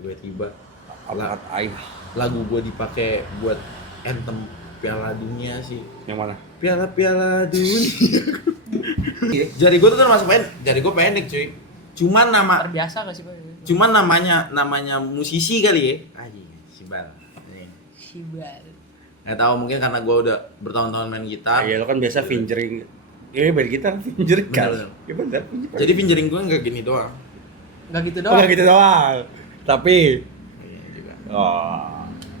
tiba-tiba Alat aib. lagu gue dipakai buat anthem Piala Dunia sih. Yang mana? Piala Dunia. Jari gue tuh termasuk jari gue pendek cuy. Terbiasa gak sih Pak? Cuman namanya musisi kali ya. Anjing, Sibal. Sibar. Nggak tahu, mungkin karena gue udah bertahun-tahun main gitar. Iya, lo kan biasa fingering. Iya, main gitar fingering kan. Bener. Iya benar. Jadi fingering gue nggak gini doang. Gak gitu Oh, doang. nggak gitu doang. Tapi Iya juga.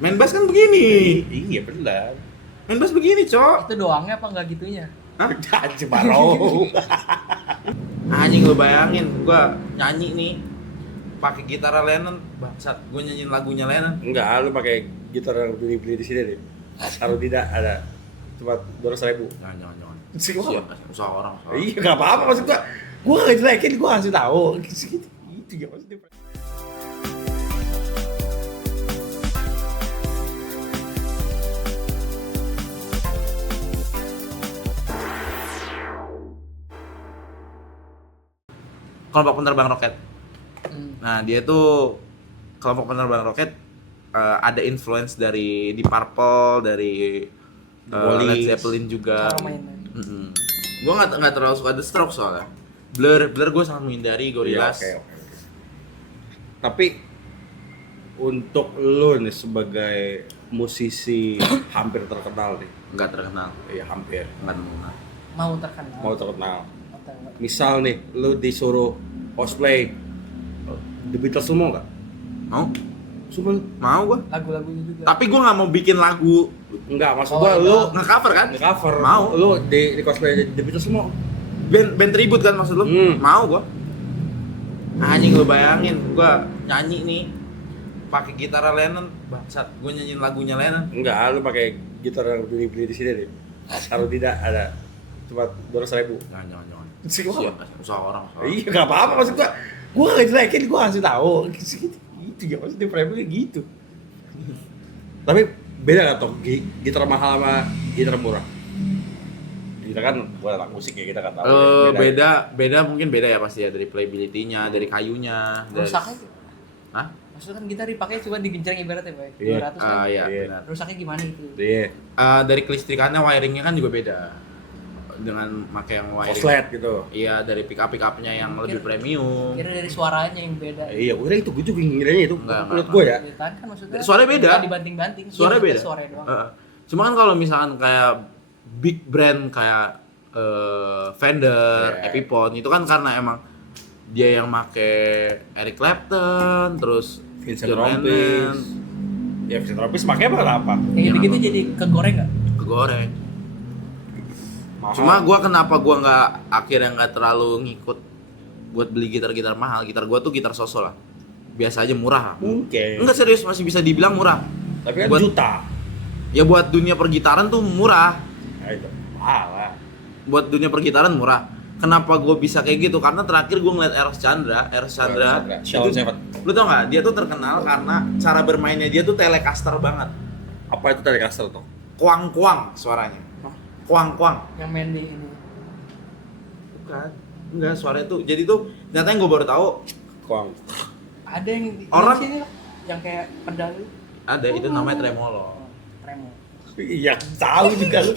main Main bass kan begini. iya benar. Main bass begini, Cok. Itu doangnya apa gak gitunya? Hah? Aja baro. Anjing, gue bayangin gue nyanyi nih pakai gitar Lennon, bangsat. Gue nyanyiin lagunya Lennon. Enggak, lu pakai gitar yang beli di sini deh. Kalau tidak ada cuma 200.000. Jangan. Sih, Siap, usaha orang. Iya, nggak apa-apa maksud gua nggak jelekin, gua ngasih tahu. Gitu ya maksudnya. Kelompok penerbang roket. Hmm. Nah, dia tuh kelompok penerbang roket ada influence dari Deep Purple, dari Led Police. Zeppelin juga. Cara mainnya. Gue nggak terlalu suka The Strokes soalnya. Blur gue sangat menghindari, Gorillaz. Iya, oke. Tapi untuk lu nih sebagai musisi hampir terkenal nih. Nggak terkenal, Iya, hampir. nggak terkenal. Mau terkenal. Mau terkenal. Atau enggak? Misal nih, lu disuruh cosplay The Beatles semua nggak? Mau? Semua lu? Mau gue. Lagu-lagunya juga. Tapi gue nggak mau bikin lagu Enggak, maksud Oh, gua iya. lu nge-cover kan? nge-cover. Mau. Lu di cosplay The Beatles semua. Band tribute kan maksud lu? Mau gue. Anjing, lu bayangin gue nyanyi nih pakai gitar Lennon, bangsat. Gue nyanyiin lagunya Lennon. Enggak, lu pakai gitar yang beli di sini deh. Kalau tidak ada cuma 200.000. Jangan. Sih, Siap, usaha orang. Iya, nggak apa-apa maksud gua nggak jelekin, gua ngasih tahu. Gitu ya maksudnya framingnya gitu. Tapi beda nggak toh gitar mahal sama gitar murah? Kita kan buat anak musik ya, kita kan tahu. Beda mungkin beda ya pasti ya, dari playability-nya, dari kayunya, dari Rusaknya. Hah? Maksudnya kan gitar dipakai cuma digenceng ibaratnya, Pak. Iya. 200 kan. Iya, Iya. benar. Rusaknya gimana itu? Iya, Dari kelistrikannya, wiringnya kan juga beda. Dengan pakai yang wiring. Foslet gitu. Iya, dari pick-up-nya yang lebih premium. Kira dari suaranya yang beda. Iya, udah itu gua juga ngiranya itu. Enggak, Menurut enggak. gua ya. Kan maksudnya Suaranya beda. nggak dibanting-banting. Suara Iya, beda. Suara doang. Cuma kan kalau misalkan kayak big brand kayak Fender, Iya. Epiphone itu kan karena emang dia yang make Eric Clapton, terus Vincent John Rompis. Lennon, Ya Vincent Rompis makanya apa? Kayak gitu-gitu jadi kegoreng nggak? kegoreng. Mahal. Cuma kenapa gua nggak akhirnya nggak terlalu ngikut buat beli gitar mahal. Gitar gua tuh gitar sosol lah, biasa aja, murah lah. Mungkin. Enggak, serius, masih bisa dibilang murah. Tapi kan buat- juta. Ya buat dunia pergitaran tuh murah. Nah, itu mahal lah. Buat dunia pergitaran murah. Kenapa gue bisa kayak gitu? Karena terakhir gue ngeliat Eros Chandra Shawn itu, Seven. lu tau nggak? Dia tuh terkenal karena cara bermainnya dia tuh telecaster banget, Apa itu Telecaster tuh? kuang suaranya, kuang. Yang main di ini. Bukan, enggak, suaranya tuh. Jadi tuh nyatanya gue baru tahu Kuang. Ada yang di Orang- sini yang kayak pedal itu. ada itu namanya tremolo. Tremor. Iya, tahu juga lu.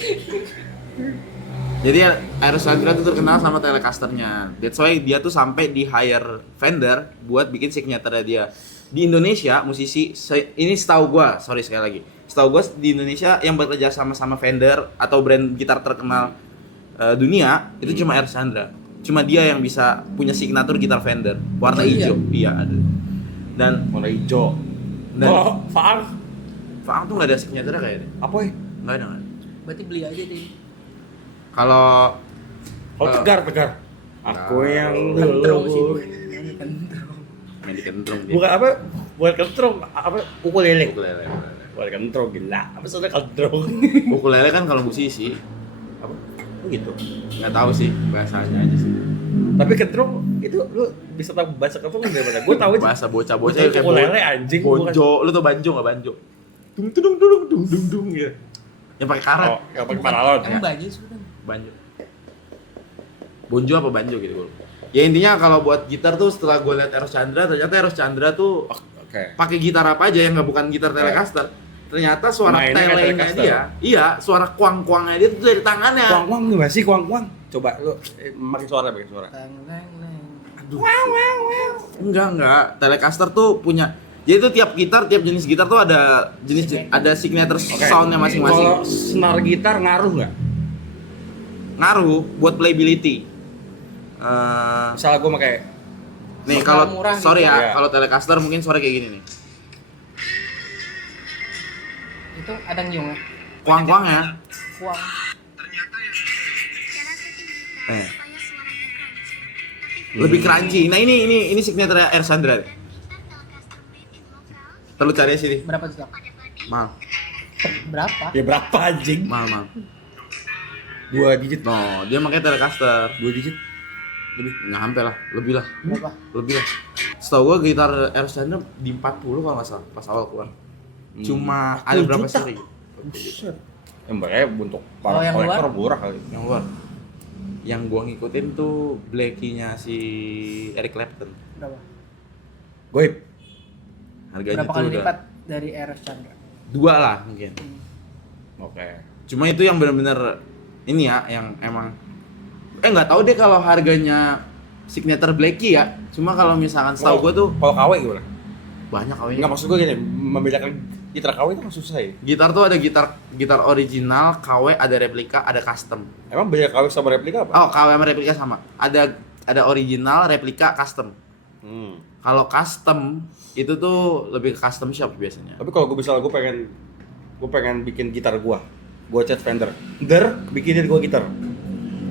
Jadi Eros Chandra tuh terkenal sama telecasternya. That's why dia tuh sampai di hire Fender buat bikin signature dia. Di Indonesia musisi ini setahu gua, sorry sekali lagi. Setahu gua di Indonesia yang bekerja sama Fender atau brand gitar terkenal dunia itu cuma Eros Chandra. Cuma dia yang bisa punya signature gitar Fender warna Oh, iya? hijau. Iya, ada. Dan Warna hijau. dan Faang. Faang tuh nggak ada signature kayaknya. Apa ya? Nggak ada. Berarti beli aja deh. Kalau Oh, tegar. Aku yang Kentrong sih. dulu. Kentrong. main di kentrong dia. Bukan apa? Bukan kentrong, apa? Ukulele. Ukulele. Bukan kentrong, gila. Apa soalnya kentrong? Ukulele kan kalau musisi Apa? Oh gitu. nggak tahu sih bahasanya aja sih. Tapi kentrong itu lu bisa tahu bahasa kentrong dari mana? Gue tahu aja. Bahasa bocah-bocah Gua tahu kayak ukulele anjing. bonjo. Lu tau banjo nggak banjo? Dung dung dung dung dung dung ya. Yang pakai karet. Oh, yang pakai paralon. Emang banyak sih kan. Banjo. Bonjo apa banjo gitu gue lupa. Ya intinya kalau buat gitar tuh setelah gue liat Eros Chandra, ternyata Eros Chandra tuh Oke. pakai gitar apa aja yang nggak bukan gitar Telecaster. Ternyata suara Mainnya kayak telenya Telecaster. dia, iya, suara kuang-kuangnya dia tuh dari tangannya. Kuang-kuang gimana sih kuang-kuang? Coba lu pakai suara. Teng teng teng. Aduh. Enggak. Telecaster tuh punya. Jadi itu tiap gitar, tiap jenis gitar tuh ada signature Oke. soundnya masing-masing. Kalau senar gitar ngaruh nggak? Ngaruh buat playability. Misalnya gue pakai Nih Senar kalau murah sorry gitu. ya, Iya. kalau Telecaster mungkin suara kayak gini nih. Itu ada nyiung ya? Kuang-kuangnya. Kuang. Eh. Lebih crunchy. Nah ini signature Air Sandra. Terus cari sini. Berapa juta? Mal. Berapa? ya berapa anjing? Mal. 2 digit. No, dia pakai Telecaster. 2 digit. Lebih nggak sampai lah, lebih lah. Berapa? Lebih lah. Setahu gua gitar Air Sandra di 40 kalau nggak salah pas awal keluar. Cuma ada 40 berapa juta? seri? Buset. Makanya untuk Kalau para yang kolektor luar? murah kali. Yang luar. Yang gua ngikutin tuh Blackie-nya si Eric Clapton. Berapa? Goib. Harganya Berapa tuh kali udah lipat dari RS Chandra? 2 lah mungkin. Oke. Cuma itu yang benar-benar ini ya, yang emang nggak tahu deh kalau harganya signature Blackie ya. Cuma kalau misalkan setahu gue tuh Kalau KW gimana? banyak Enggak, kawinnya. maksud gue gini, membedakan gitar KW itu kan susah ya. Gitar tuh ada gitar original, KW, ada replika, ada custom. Emang beda KW sama replika apa? Oh, KW sama replika sama. Ada original, replika, custom. Kalau custom itu tuh lebih ke custom shop biasanya. Tapi kalau gue misalnya gue pengen bikin gitar gue cat Fender, bikinin gue gitar,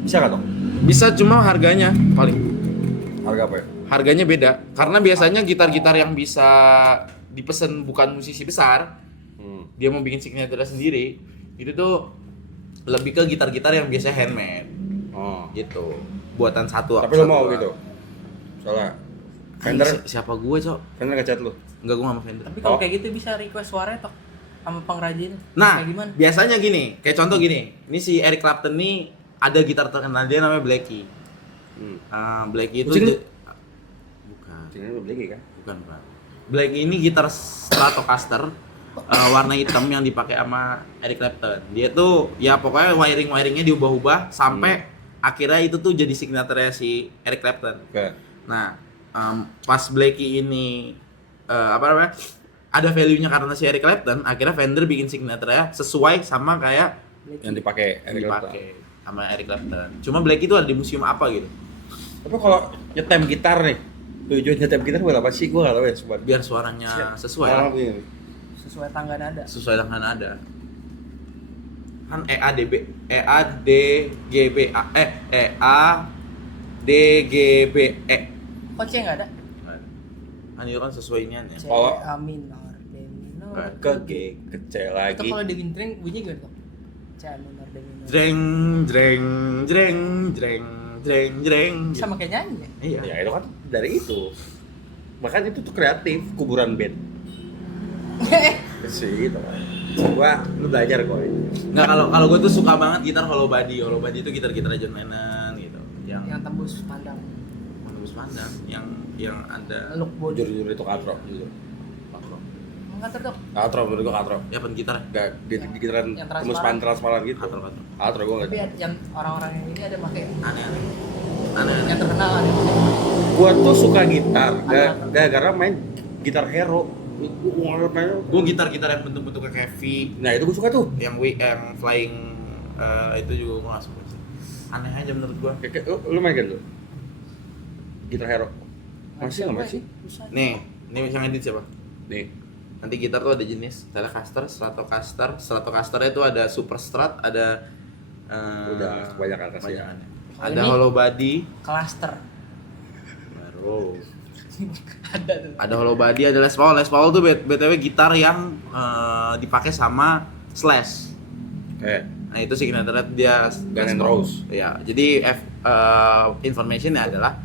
bisa nggak toh? Bisa, cuma harganya paling Harga apa ya? harganya beda. Karena biasanya gitar-gitar yang bisa dipesen bukan musisi besar, dia mau bikin signature sendiri, itu tuh lebih ke gitar-gitar yang biasa handmade Oh. gitu, buatan satu. Tapi lo satu mau orang. gitu? Soalnya Fender, Siapa gue cok? Fender ngecat lu. Enggak, gue gak mau Fender. Tapi kalau Oh. kayak gitu bisa request suaranya tok sama pengrajin. Nah, Kayak gimana? biasanya gini, kayak contoh gini, ini si Eric Clapton nih ada gitar terkenal dia namanya Blackie. Blackie itu Kucing lu? bukan, Sini lu beli kan? bukan. Blackie ini gitar Stratocaster warna hitam yang dipakai sama Eric Clapton. Dia tuh ya pokoknya wiringnya diubah-ubah sampai akhirnya itu tuh jadi signature si Eric Clapton. Oke. Nah, pas Blackie ini apa namanya? Ada value-nya karena si Eric Clapton, akhirnya Fender bikin signature sesuai sama kayak Yang dipakai Eric Clapton. dipakai sama Eric Clapton. Cuma Blackie itu ada di museum apa gitu. Tapi kalau nyetem gitar nih, tujuan nyetem gitar buat apa sih? Gue nggak tahu ya sobat. Biar suaranya sesuai lah. Orang begini. Sesuai tangga nada. Sesuai dengan nada. Kan EADGBE. Kok C nggak ada? Kan itu kan sesuai iniannya. C Kalau- A minor, D minor, Ke G. Kecil Itu lagi. kalau di gintring bunyi gimana tuh? C A minor, D minor. Jreng jreng jreng jreng jreng jreng. Sama kayak nyanyi ya? Iya. Ya itu kan dari itu. Bahkan itu tuh kreatif, kuburan band. Sih gitu. Lu belajar kok. Nggak, kalau gue tuh suka banget gitar hollow body. Hollow body itu gitar-gitar John Lennon gitu. Yang tembus pandang. Tembus pandang, yang ada Look body. Jujur itu katro, jujur. Enggak dok. Katro menurut gua katro. ya pen gitar. Enggak di gitaran Yang tembus transparan. transparan gitu. Katro. Katro gua Tapi enggak. yang orang-orang yang ini ada pakai Aneh. yang terkenal ada. Gua tuh suka gitar, gara-gara main gitar hero. Gue gitar-gitar yang bentuk-bentuknya kayak V, Nah itu gua suka tuh. yang flying itu juga gue nggak suka sih. Aneh aja menurut gue. Kayak lu main kan lu? Gitar hero. Masih nggak masih? Nih yang edit siapa? Nih. Nanti gitar tuh ada jenis Telecaster, Stratocaster. Stratocaster itu ada Super Strat, ada Udah kebanyakan kasih ya. kebanyakan. Kalau Ada ini? hollow body, Cluster. baru Ada tuh. ada hollow body, ada Les Paul. Les Paul tuh btw gitar yang dipakai sama Slash. Oke. Nah itu signature dia Guns N' Roses. Ya, jadi informationnya adalah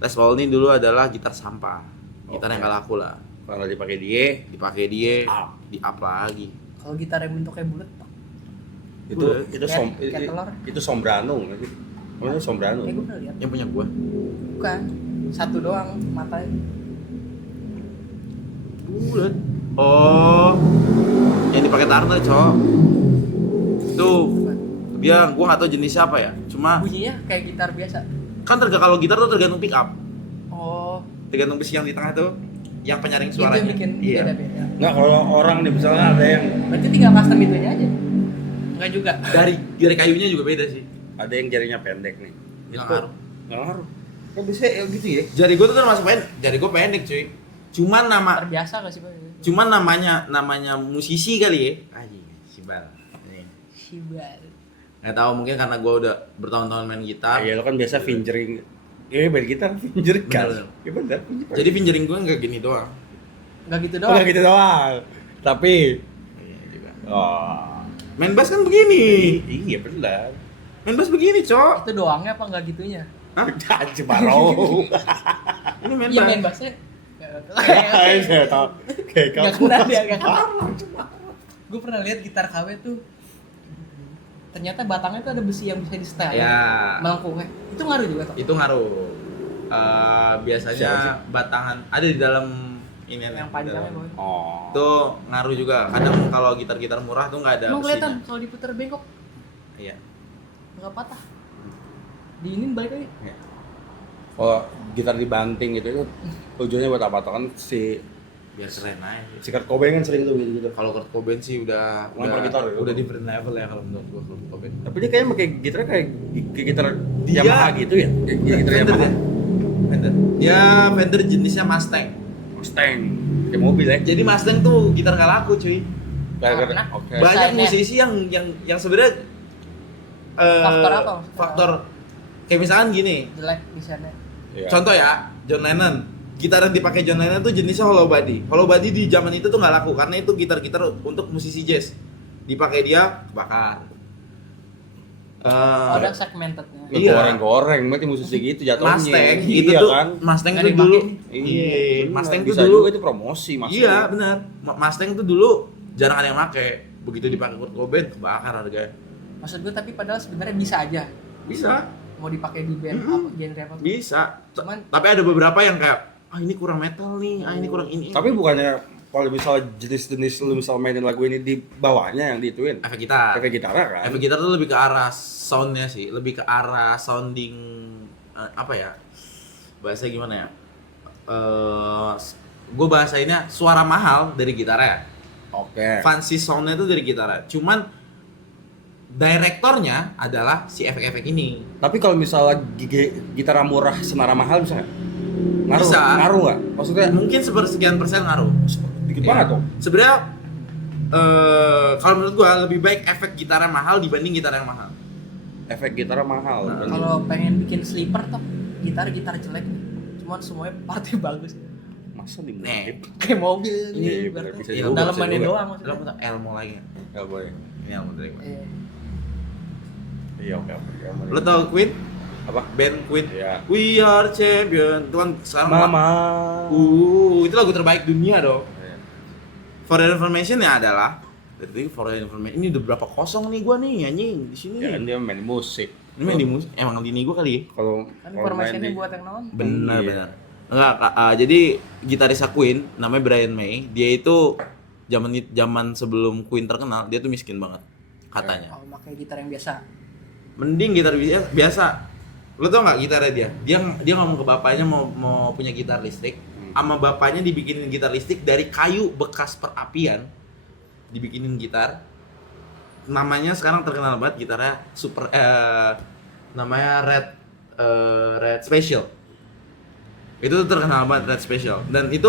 Les Paul ini dulu adalah gitar sampah, gitar Oke. yang gak laku lah. Kalau dipakai dia, Dipakai dia, Up. di up lagi. Kalau gitar yang bentuknya bulat, Pak. itu sombrano nggak sih? Namanya sombrano. Gue pernah lihat. Yang punya gua. Bukan. Satu doang matanya. bulat. Oh, yang dipakai Turner, cok. Itu dia, gua nggak tahu jenisnya apa ya. Cuma Bunyinya kayak gitar biasa. kan kalau gitar tuh tergantung pick up, Oh, tergantung besi yang di tengah tuh, yang penyaring itu yang suaranya. bikin Iya. beda-beda. Nggak, kalau orang nih misalnya ada yang Berarti tinggal custom itunya aja. Enggak juga. Dari kayunya juga beda sih. jarinya pendek nih. Nggak ngaruh. Nggak ngaruh. Kok bisa ya gitu ya? Jari gua tuh termasuk pendek. Jari gua pendek, cuy. Terbiasa gak sih, Pak? Cuman namanya musisi kali ya. Anjing, sibal. Shibal. Nggak tahu, mungkin karena gua udah bertahun-tahun main gitar. Iya, lo kan biasa fingering. Main gitar fingering kan. Bener. Iya benar. Jadi fingering gua nggak gini doang. Enggak gitu Oh, doang. nggak gitu doang. Tapi Iya juga. main Main bass kan begini. iya benar. Main bass begini, cok. Itu doangnya apa enggak gitunya? Hah? Jangan baro. Ini main Iya bass. main bassnya. Saya tahu. Kayak Enggak kamu. kena dia, enggak kena. Gue pernah lihat gitar KW tuh. Ternyata batangnya tuh ada besi yang bisa di setel. Ya. Melengkungnya. Itu ngaruh juga tuh. Itu ngaruh. Siapa Biasanya sih? batangan ada di dalam ini Yang panjangnya dalam. bawah. Oh. Itu ngaruh juga. Kadang kalau gitar-gitar murah tuh nggak ada Emang kelihatan besinya. kalau diputer bengkok Iya. enggak patah. Diinin balik lagi. Kalau gitar dibanting gitu itu tujuannya buat apa? Tuh kan si Biar keren aja. Kurt Cobain kan sering tuh gitu. Kalau Kurt Cobain sih udah Lempar gitar ya? udah different level ya kalau menurut gua Kurt Cobain. Tapi dia kayaknya pakai gitar kayak gitar Dia- Yamaha gitu ya? Kayak gitar Fender Yamaha. ya? Fender. Dia Fender jenisnya Mustang. Mustang. Kayak mobil ya. Jadi Mustang tuh gitar nggak laku, cuy. Gara-gara Karena- oke. Banyak Desainnya. musisi yang sebenarnya Faktor apa maksudnya? faktor kayak misalkan gini. Jelek desainnya. Iya. Contoh ya, John Lennon. Gitar yang dipakai John Lennon tuh jenisnya hollow body. Hollow body di zaman itu tuh nggak laku karena itu gitar-gitar untuk musisi jazz. Dipakai dia kebakar. Oh, ada segmentednya. Lu Iya. goreng-goreng berarti musisi gitu jatuhnya. Mustang Iya itu tuh kan? Mustang Nggak tuh dulu. dipakai. Iya, bener. Mustang tuh Bisa dulu. juga itu promosi Mustang. Iya, benar. Mustang tuh dulu jarang ada yang pakai. Begitu dipakai Kurt Cobain kebakar harganya. Maksud gue tapi padahal sebenarnya bisa aja. Bisa, Mau dipakai di band Mm-mm. apa genre apa. bisa. Cuman Tapi ada beberapa yang kayak ini kurang metal nih, ini kurang ini. Tapi bukannya kalau misalnya jenis-jenis lu misal mainin lagu ini di bawahnya yang diituin efek gitar. efek gitar kan? Efek gitar tuh lebih ke arah soundnya sih, lebih ke arah sounding apa ya? Bahasa gimana ya? Gue bahasainnya suara mahal dari gitarnya. Oke. Fancy soundnya tuh dari gitarnya. Cuman direktornya adalah si efek-efek ini. Tapi kalau misalnya gitar murah senara mahal bisa nggak? Ngaruh, Bisa. ngaruh nggak? Maksudnya Mungkin sepersekian persen ngaruh. dikit Iya. banget dong. Sebenarnya kalau menurut gua lebih baik efek gitarnya mahal dibanding gitar yang mahal. Efek gitar mahal. Nah, Berarti kalau pengen bikin sleeper tuh gitar jelek. Cuman semuanya partnya bagus. masa di Nih. Kayak mobil Iya, gitu. iya, ibaratnya. bisa Iya, juga, Dalemannya bisa juga. doang Lo maksudnya. punya Elmo lagi. nggak boleh. Ini Elmo dari gua. Iya. Iya oke oke. Lo tau Queen? apa? Band Queen. Iya. We are champion. Itu kan sekarang Mama. itu lagu terbaik dunia dong. Iya. For your information ya adalah jadi for your information ini udah berapa kosong nih gua nih anjing di sini. Ya kan dia main musik. Ini main di musik emang di ini gua kali ya. Kalau Kan kalau main informasinya di buat yang nonton. Benar Iya. benar. Enggak, jadi gitaris Queen namanya Brian May, dia itu zaman sebelum Queen terkenal, dia tuh miskin banget katanya. Oh, pakai gitar yang biasa. Mending gitar biasa. Lo tau nggak gitarnya dia? Dia ngomong ke bapaknya mau punya gitar listrik. Sama bapaknya dibikinin gitar listrik dari kayu bekas perapian. Dibikinin gitar. Namanya sekarang terkenal banget gitarnya namanya Red Special. Itu tuh terkenal banget Red Special. Dan itu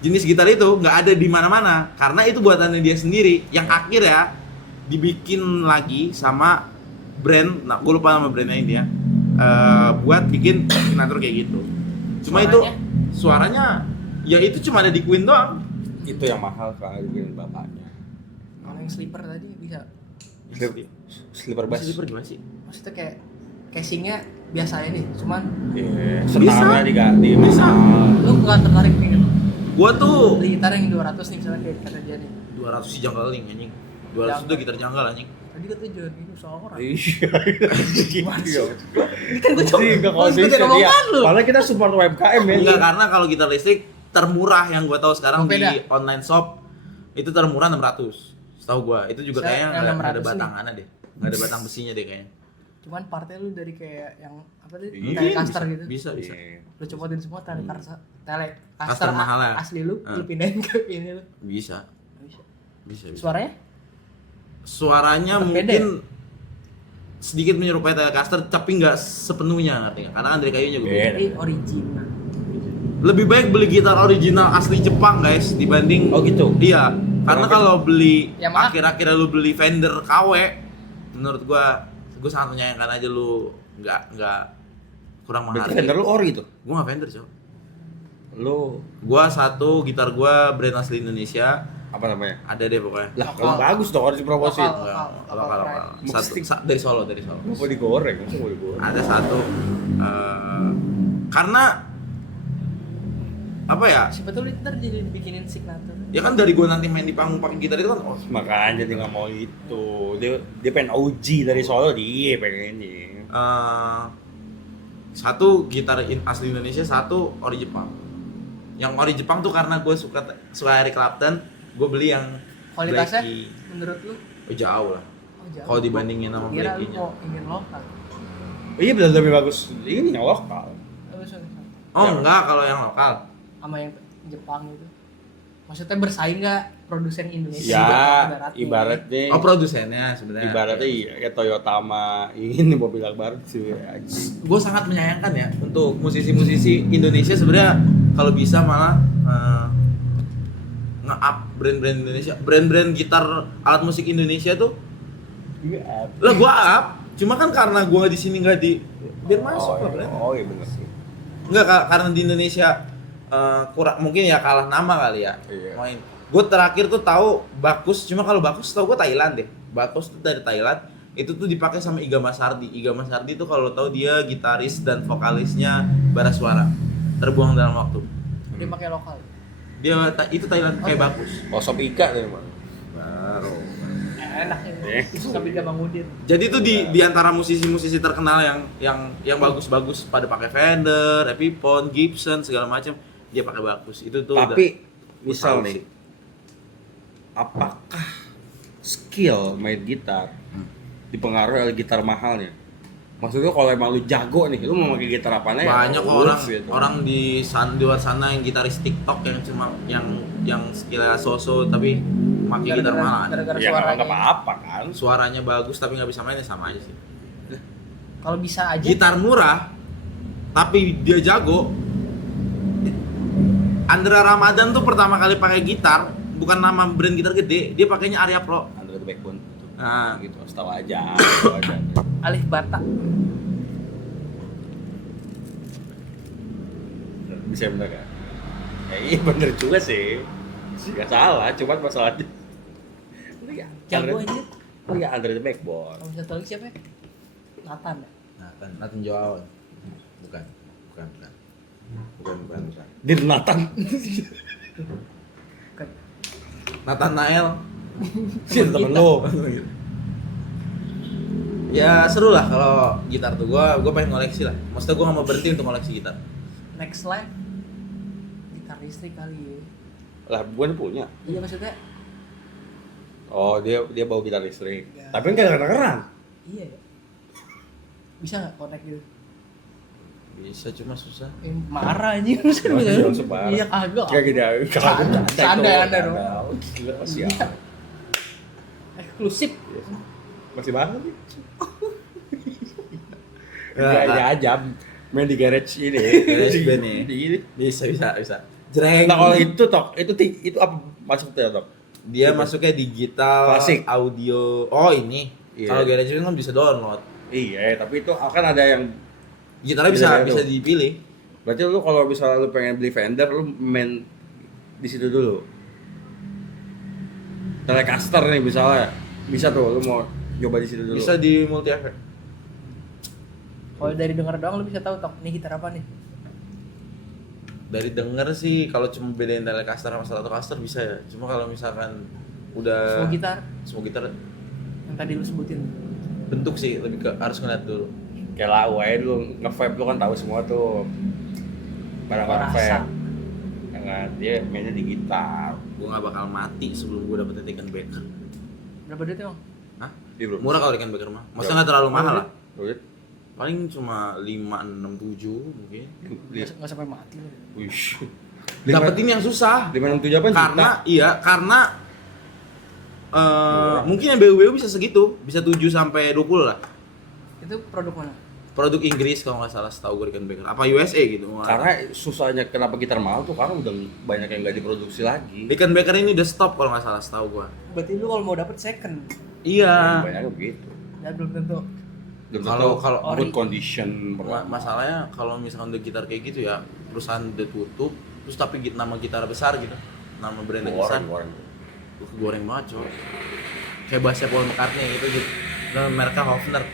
jenis gitar itu nggak ada di mana-mana karena itu buatannya dia sendiri. Yang akhirnya dibikin lagi sama brand, nah gue lupa nama brandnya ini ya, buat bikin signature kayak gitu. Cuma itu suaranya ya itu cuma ada di Queen doang. itu yang mahal kali bikin bapaknya. Kalau yang sleeper tadi bisa. Slipper bass. Slipper gimana sih? Maksudnya kayak casingnya biasa aja nih, cuman Iya. Setara diganti Bisa. mahal. lu nggak tertarik pengen Gua tuh beli gitar yang 200 nih misalnya kayak kata dia nih. 200 sih janggaling anjing. 200 itu gitar janggal anjing. Tadi katanya jangan gitu soal orang. Iya. Gimana sih? Iya. Ini kan gue coba. Enggak Gue ikutin konsisten dia. omongan lu. Padahal kita support UMKM ya. Enggak, karena kalau gitar listrik termurah yang gua tahu sekarang Oh, di beda. online shop itu termurah 600. Setahu gua. Itu juga Bisa kayaknya yang nggak ada 600 nih. batangannya deh. Nggak ada batang besinya deh kayaknya. Cuman partnya lu dari kayak yang apa tuh? Iya, Telecaster gitu. Bisa. Iya. Lu copotin semua Telecaster Caster mahal ya? asli lu, lu pindahin ke ini lu. Bisa. Bisa. Bisa. Suaranya? Suaranya Tetap beda mungkin sedikit menyerupai Telecaster tapi nggak sepenuhnya, ngerti nggak? Karena kan dari kayunya gue Beda. Tapi original. lebih baik beli gitar original asli Jepang guys dibanding Oh, gitu? Iya, karena Kenapa? kalau beli Yamaha? akhir-akhir lu beli Fender KW, menurut gua sangat menyayangkan aja lu nggak kurang Berarti menghargai. Fender lu ori tuh. Gua nggak Fender cow. Lu Gua satu gitar gua brand asli Indonesia, apa namanya? ada deh pokoknya. Lah, Lokal. kalau bagus dong harus dipromosin. Lokal. Enggak, lokal lokal. pride. Satu dari Solo. Mau digoreng, masa mau digoreng? Ada satu karena apa ya? Siapa tahu ntar jadi bikinin signature. Ya kan dari gua nanti main di panggung pakai gitar itu kan Makanya dia nggak mau itu. Dia pengen OG dari Solo, dia pengennya. Satu gitar asli Indonesia, satu ori Jepang. Yang ori Jepang tuh karena gue suka Eric Clapton, gue beli yang Kualitasnya Blackie. menurut lu? Oh, jauh lah. Oh, jauh. Kalau dibandingin sama Kira lu Blackie-nya. mau ingin lokal. Iya benar lebih bagus. Ini yang lokal. Sorry. Oh enggak, kalau yang lokal. Sama yang Jepang itu. Maksudnya bersaing nggak produsen Indonesia? Ya, ibaratnya. Oh produsennya sebenarnya. Ibaratnya ya Toyota sama ini mobil baru sih. Gue sangat menyayangkan ya untuk musisi-musisi Indonesia sebenarnya kalau bisa malah nge-up brand-brand Indonesia, brand-brand gitar alat musik Indonesia tuh. Lah gue up, cuma kan karena gue di sini nggak di biar masuk lah brand. Oh iya benar sih. Enggak karena di Indonesia kurang mungkin ya kalah nama kali ya. Iya. Main. Gue terakhir tuh tahu Bakus, cuma kalau Bakus tahu gue Thailand deh. Bakus tuh dari Thailand. Itu tuh dipakai sama Iga Masardi. Iga Masardi tuh kalau tahu dia gitaris dan vokalisnya Bara Suara. Terbuang dalam waktu. Dia pakai lokal. Dia itu Thailand kayak Bakus. Oh sop Ika deh mah. Baru. Enak itu. Tapi gak bangunin. Jadi tuh di antara musisi-musisi terkenal yang bagus-bagus pada pakai Fender, Epiphone, Gibson segala macam, dia pakai Bagus. Itu tuh Tapi udah misal tahu nih, sih. apakah skill main gitar dipengaruhi oleh gitar mahalnya? Maksudnya kalau emang lu jago nih, lu mau pakai gitar apanya Banyak kok worth it. orang di luar sana yang gitaris TikTok yang cuma yang skillnya so-so tapi pakai gitar mahal. Gara-gara Ya suaranya. nggak apa-apa kan? Suaranya bagus tapi nggak bisa mainnya sama aja sih. Kalau bisa aja. Gitar murah tapi dia jago. Andra Ramadan tuh pertama kali pakai gitar bukan nama brand gitar gede, dia pakainya Arya Pro. Under the backbone. Nah, Gitu, tahu aja. Tahu aja. Alif Bata. Bisa bener kan? Ya iya bener juga sih. Gak salah, cuma masalahnya. Jago aja. Oh ya under the backbone. Kalau satu lagi siapa ya? Nathan ya? Nathan Joao. Bukan. Dir Nathan. Bukan. Nathan Nael. Sih temen lo. Ya seru lah kalau gitar tuh gua pengen ngoleksi lah. Maksudnya gua nggak mau berhenti untuk ngoleksi gitar. Next live gitar listrik kali ya. Lah bukan punya. Iya maksudnya Oh dia bawa gitar listrik. Ya. Tapi kan gak kedengeran. iya ya. Bisa nggak connect gitu? Bisa cuma susah. Marah aja Oh, iya, sebar. Iya kagak. Kayak gini. Canda dong. Masih Eksklusif. masih banget nih. Ya, Kayaknya aja main di garage ini. Garage band nih. Di ini. Bisa. Jreng. Nah kalau itu tok, itu apa masuknya tok? Dia Gitu. masuknya digital, Klasik. audio. Oh ini. Iya. Kalau garage band kan bisa download. Iya, tapi itu akan ada yang Gitarnya Bisa bisa tuh. dipilih. berarti lu kalau misalnya lu pengen beli Fender lu main di situ dulu. Telecaster nih misalnya, bisa tuh lu mau coba di situ dulu. Bisa di multi effect. Kalau dari denger doang lu bisa tahu tok ini gitar apa nih. Dari denger sih kalau cuma bedain Telecaster sama Stratocaster bisa ya. Cuma kalau misalkan udah Semua gitar semua gitar yang tadi lu sebutin. bentuk sih lebih ke harus ngeliat dulu. Kayak lau aja lu nge-vape lu kan tahu semua tuh. Barang-barang Rasa. vape. Yang kan. Dia mainnya di gitar. Gue nggak bakal mati sebelum gue dapet Rickenbacker. Berapa duit emang? Hah? Iya, bro. Murah kalau Rickenbacker mah. Maksudnya nggak terlalu mahal lah. Duit. Paling cuma 5, 6, 7 mungkin. Nggak sampai mati loh. Wish. Dapetin yang susah. 567 apa? Karena karena mungkin yang BU bisa segitu, bisa 7 sampai 20 lah. Itu produk mana? Produk Inggris kalau nggak salah, setahu gue Rickenbacker. Apa USA gitu? Karena susahnya kenapa gitar mahal tuh karena udah banyak yang nggak diproduksi lagi. Rickenbacker ini udah stop kalau nggak salah, setahu gue. Berarti lu kalau mau dapet second, Iya. Banyak begitu. ya belum tentu. Kalau good condition masalahnya kalau misalkan udah gitar kayak gitu ya, perusahaan udah tutup, terus tapi nama gitar besar gitu, nama brand besar, goreng banget coy. Kayak bassnya Paul McCartney gitu, dan mereknya Hofner.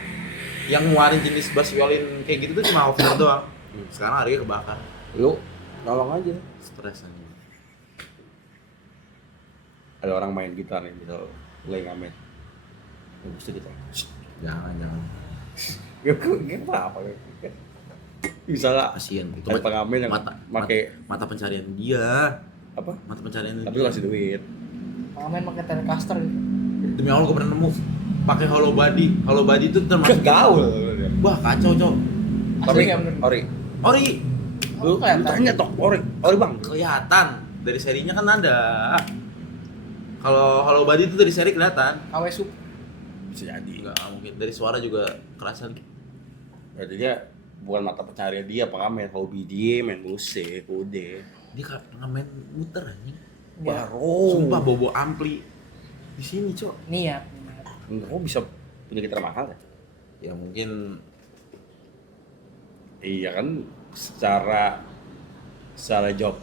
Yang ngeluarin jenis bass violin kayak gitu tuh cuma Hofner doang. Sekarang harganya kebakar. Lu nolong aja. Stres aja. Ada orang main gitar nih, misal lagi ngamen. Bagus tuh gitar. Jangan. Ya apa ya? Misalnya Kasian itu ada pengamen yang mata pencarian dia. apa? Mata pencarian Tapi dia. lu kasih duit. Pengamen pakai Telecaster gitu. Demi Allah gue pernah nemu pakai hollow body. Hollow body itu termasuk Gaul. wah kacau cok. Asli nggak menurut? Ori. Ori Lu tanya tok Ori bang. kelihatan dari serinya kan ada. Kalau hollow body itu dari seri kelihatan. KW Sup. Bisa jadi. Enggak mungkin dari suara juga kerasa. Berarti dia bukan mata pencarian dia, pengamen, hobi dia main musik, udah. Dia ngamen muter anjing. Ya. Baru. Sumpah bobo ampli di sini cok. Niat. Kok bisa punya gitar mahal ya? Ya mungkin Iya kan secara job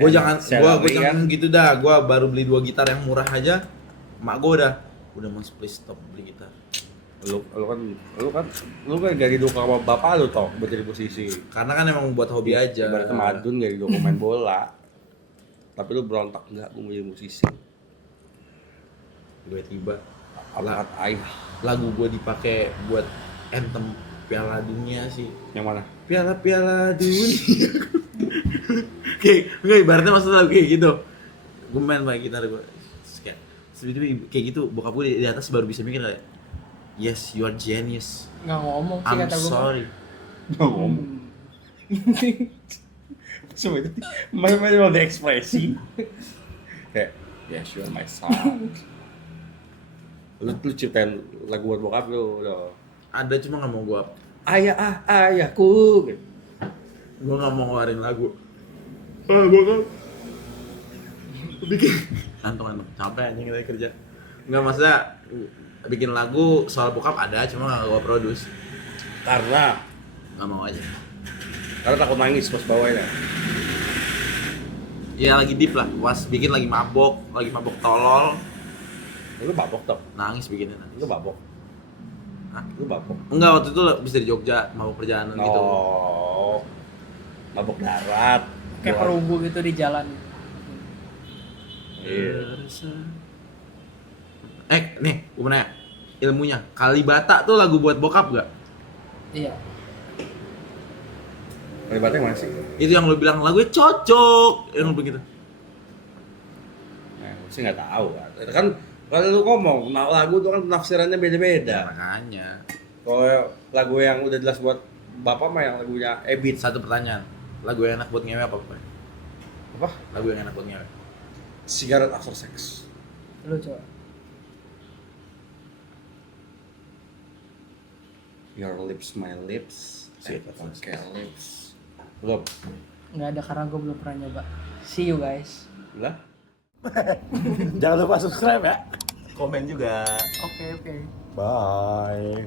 gue jangan gue salary jangan gitu dah. Gue baru beli 2 gitar yang murah aja. Mak gue udah mas please stop beli gitar. lu kan gak didukung sama bapak lu toh buat jadi musisi. Karena kan emang buat hobi aja. Ibaratnya madun gak didukung main bola. Tapi lu berontak enggak gue mau jadi musisi. Tiba-tiba Alakat aing. lagu gue dipakai buat anthem Piala Dunia sih. Yang mana? Piala Dunia. Kayak ibaratnya maksudnya lagu kayak gitu. Gue main pakai gitar gue. Kayak gitu bokap gue di atas baru bisa mikir kayak yes you are genius. Nggak ngomong sih I'm kata gue. sorry. Ngomong. Cuma itu main ada ekspresi. Kayak yes you are my son. Lu ciptain lagu buat bokap lu loh. Ada cuma nggak mau gue. Ayahku. Gue nggak mau ngeluarin lagu. Bokap. Bikin kantung capek anjing kita kerja. Nggak maksudnya bikin lagu soal bokap ada cuma nggak gue produce. Karena Nggak mau aja. takut nangis pas bawain ya. Ya lagi deep lah. Was bikin lagi mabok tolol. Lu babok toh. Nangis bikinnya. Lu babok. Hah? Lu babok. Enggak, waktu itu bisa di Jogja, mabok perjalanan gitu. Oh. Mabok darat. Kayak perunggu gitu di jalan. Iya. Nih, gue mau nanya ilmunya. Kalibata tuh lagu buat bokap gak? Iya. Kalibatnya mana sih? Itu yang lu bilang lagunya cocok, yang lu begitu. Nah, gue sih nggak tahu kan. Kalau lu ngomong, lagu itu kan penafsirannya beda-beda. Makanya. Kalau lagu yang udah jelas buat bapak mah yang lagunya Ebit. Satu pertanyaan. Lagu yang enak buat ngewe apa? Apa? Lagu yang enak buat ngewe. Cigarette After Sex. Lu coba. Your lips, my lips. Okay, lips. Belum. Nggak ada karena gue belum pernah nyoba. See you guys. Lah. Jangan lupa subscribe ya. Komen juga. Oke. Bye.